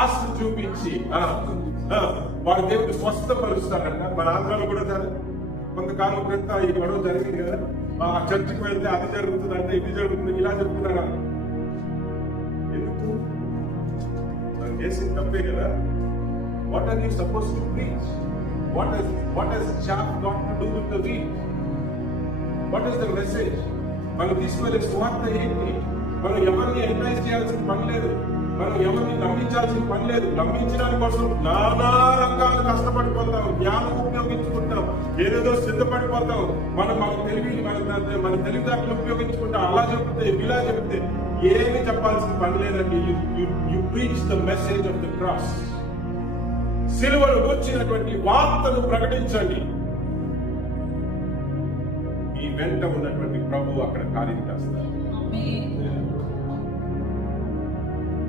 ఆశ చూపించి వాడు దేవుడు స్వస్థపరుస్తాడంట. మన ఆంధ్రాలో కూడా కొంతకాలం క్రితం ఈ గొడవ జరిగింది కదా, ఆ చర్చికి వెళ్తే అది జరుగుతుందంటే ఇది జరుగుతుంది ఇలా చెప్తున్నారా? ఎందుకు? మనం చేసింది తప్పే కదా. What are you suppose to preach? What has chaff got to do with the wheat? What is the message? మనం తీసుకువెళ్ళే స్వార్థ ఏంటి? మనం ఎవరిని ఎంకరేజ్ చేయాల్సిన పని లేదు, మనం ఎవరిని నమ్మించాల్సిన పని లేదు. నమ్మించడానికి కోసం నానా రకాలు కష్టపడిపోతాం, జ్ఞానం ఉపయోగించుకుంటాం, ఏదేదో సిద్ధపడిపోతాం. మన తెలివితేటలు ఉపయోగించుకుంటాం. అలా చెప్తే ఇలా చెప్తే ఏమి చెప్పాల్సిన పని లేదండి. You preach the message of the cross. సిలువను వచ్చినటువంటి వార్తను ప్రకటించండి. మీ వెంట ఉన్నటువంటి ప్రభు అక్కడ కార్యం చేస్తారు.